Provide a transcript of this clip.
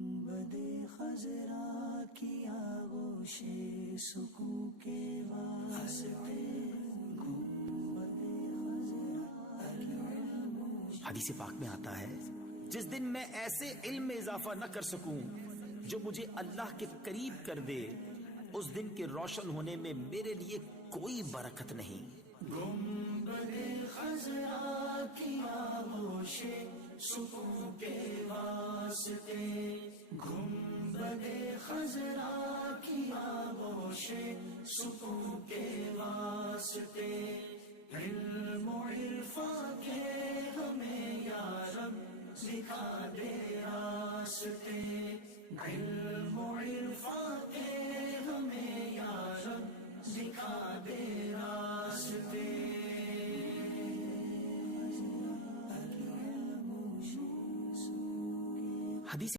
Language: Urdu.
گنبد خضرا کی آغوش سکون کے واسطے، گنبد خضرا کی آغوش۔ حدیث پاک میں آتا ہے جس دن میں ایسے علم میں اضافہ نہ کر سکوں جو مجھے اللہ کے قریب کر دے، اس دن کے روشن ہونے میں میرے لیے کوئی برکت نہیں۔ گنبد خضرا کی آغوش سکون کے واسطے، گنبد خضرا کی آغوش سکون کے واسطے، علم و عرفان کے ہمیں یا رب دکھا دے راستے، علم و عرفان کے ہمیں یا رب دکھا دے راستے۔ حدیث